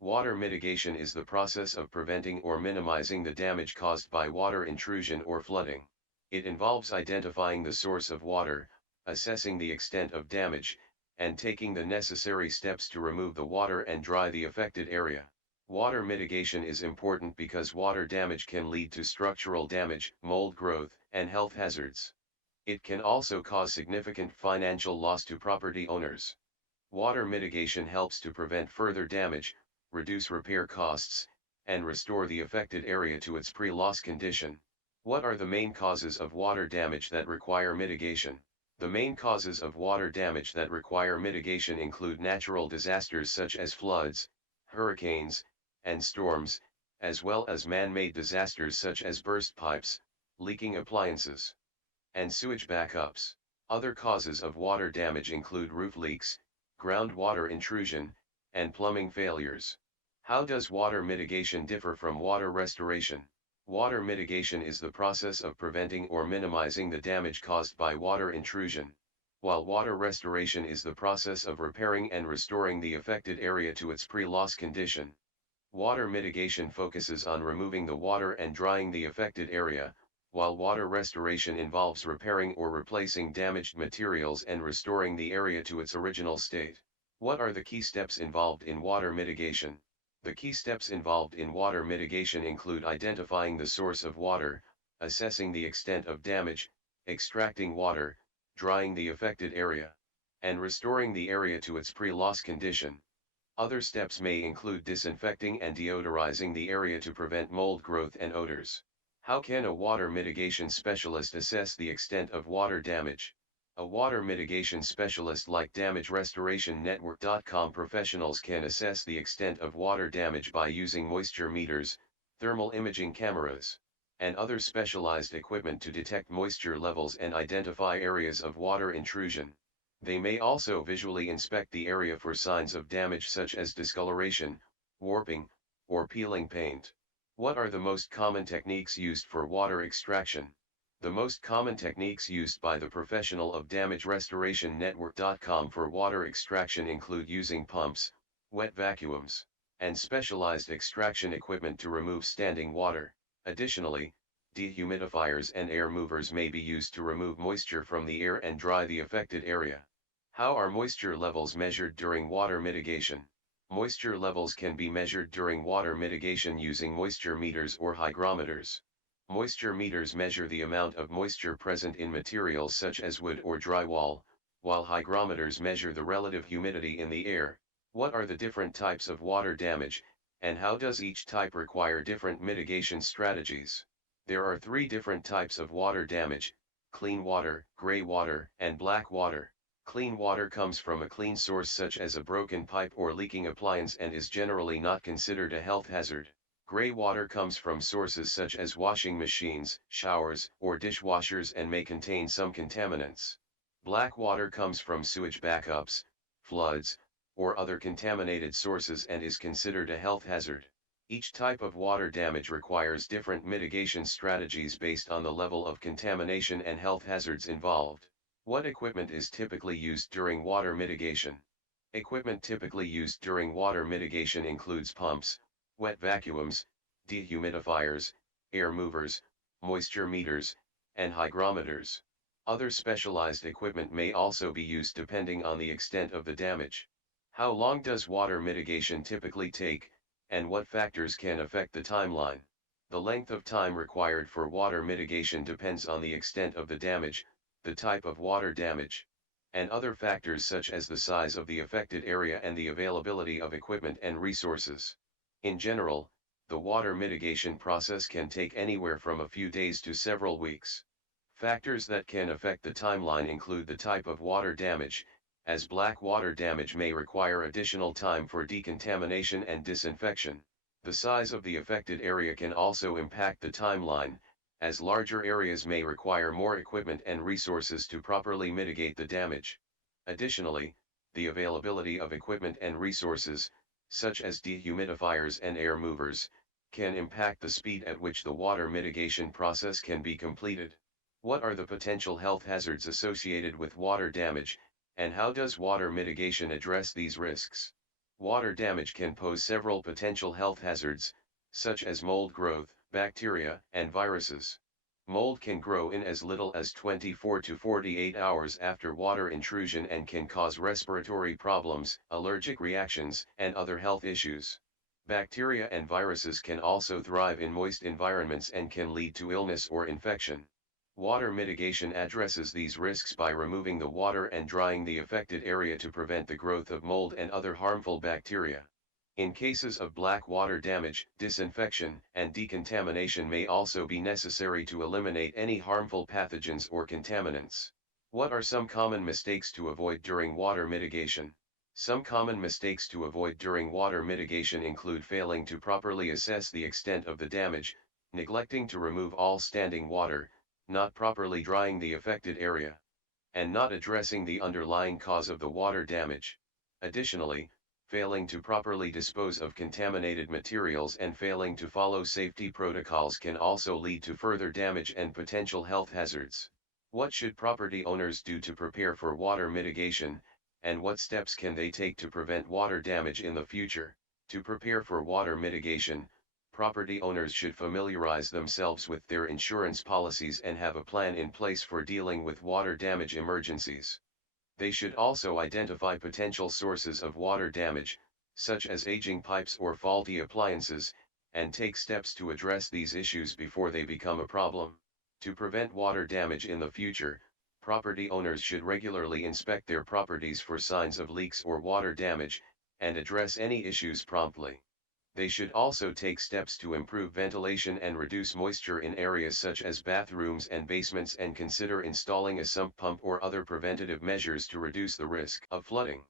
Water mitigation is the process of preventing or minimizing the damage caused by water intrusion or flooding. It involves identifying the source of water, assessing the extent of damage, and taking the necessary steps to remove the water and dry the affected area. Water mitigation is important because water damage can lead to structural damage, mold growth, and health hazards. It can also cause significant financial loss to property owners. Water mitigation helps to prevent further damage, reduce repair costs, and restore the affected area to its pre-loss condition. What are the main causes of water damage that require mitigation? The main causes of water damage that require mitigation include natural disasters such as floods, hurricanes, and storms, as well as man-made disasters such as burst pipes, leaking appliances, and sewage backups. Other causes of water damage include roof leaks, groundwater intrusion, and plumbing failures. How does water mitigation differ from water restoration? Water mitigation is the process of preventing or minimizing the damage caused by water intrusion, while water restoration is the process of repairing and restoring the affected area to its pre-loss condition. Water mitigation focuses on removing the water and drying the affected area, while water restoration involves repairing or replacing damaged materials and restoring the area to its original state. What are the key steps involved in water mitigation? The key steps involved in water mitigation include identifying the source of water, assessing the extent of damage, extracting water, drying the affected area, and restoring the area to its pre-loss condition. Other steps may include disinfecting and deodorizing the area to prevent mold growth and odors. How can a water mitigation specialist assess the extent of water damage? A water mitigation specialist like DamageRestorationNetwork.com professionals can assess the extent of water damage by using moisture meters, thermal imaging cameras, and other specialized equipment to detect moisture levels and identify areas of water intrusion. They may also visually inspect the area for signs of damage such as discoloration, warping, or peeling paint. What are the most common techniques used for water extraction? The most common techniques used by the professional of DamageRestorationNetwork.com for water extraction include using pumps, wet vacuums, and specialized extraction equipment to remove standing water. Additionally, dehumidifiers and air movers may be used to remove moisture from the air and dry the affected area. How are moisture levels measured during water mitigation? Moisture levels can be measured during water mitigation using moisture meters or hygrometers. Moisture meters measure the amount of moisture present in materials such as wood or drywall, while hygrometers measure the relative humidity in the air. What are the different types of water damage, and how does each type require different mitigation strategies? There are three different types of water damage: clean water, gray water, and black water. Clean water comes from a clean source such as a broken pipe or leaking appliance and is generally not considered a health hazard. Gray water comes from sources such as washing machines, showers, or dishwashers and may contain some contaminants. Black water comes from sewage backups, floods, or other contaminated sources and is considered a health hazard. Each type of water damage requires different mitigation strategies based on the level of contamination and health hazards involved. What equipment is typically used during water mitigation? Equipment typically used during water mitigation includes pumps, wet vacuums, dehumidifiers, air movers, moisture meters, and hygrometers. Other specialized equipment may also be used depending on the extent of the damage. How long does water mitigation typically take, and what factors can affect the timeline? The length of time required for water mitigation depends on the extent of the damage, the type of water damage, and other factors such as the size of the affected area and the availability of equipment and resources. In general, the water mitigation process can take anywhere from a few days to several weeks. Factors that can affect the timeline include the type of water damage, as black water damage may require additional time for decontamination and disinfection. The size of the affected area can also impact the timeline, as larger areas may require more equipment and resources to properly mitigate the damage. Additionally, the availability of equipment and resources, such as dehumidifiers and air movers, can impact the speed at which the water mitigation process can be completed. What are the potential health hazards associated with water damage, and how does water mitigation address these risks? Water damage can pose several potential health hazards, such as mold growth, bacteria, and viruses. Mold can grow in as little as 24 to 48 hours after water intrusion and can cause respiratory problems, allergic reactions, and other health issues. Bacteria and viruses can also thrive in moist environments and can lead to illness or infection. Water mitigation addresses these risks by removing the water and drying the affected area to prevent the growth of mold and other harmful bacteria. In cases of black water damage, disinfection and decontamination may also be necessary to eliminate any harmful pathogens or contaminants. What are some common mistakes to avoid during water mitigation? Some common mistakes to avoid during water mitigation include failing to properly assess the extent of the damage, neglecting to remove all standing water, not properly drying the affected area, and not addressing the underlying cause of the water damage. Additionally, failing to properly dispose of contaminated materials and failing to follow safety protocols can also lead to further damage and potential health hazards. What should property owners do to prepare for water mitigation, and what steps can they take to prevent water damage in the future? To prepare for water mitigation, property owners should familiarize themselves with their insurance policies and have a plan in place for dealing with water damage emergencies. They should also identify potential sources of water damage, such as aging pipes or faulty appliances, and take steps to address these issues before they become a problem. To prevent water damage in the future, property owners should regularly inspect their properties for signs of leaks or water damage, and address any issues promptly. They should also take steps to improve ventilation and reduce moisture in areas such as bathrooms and basements and consider installing a sump pump or other preventative measures to reduce the risk of flooding.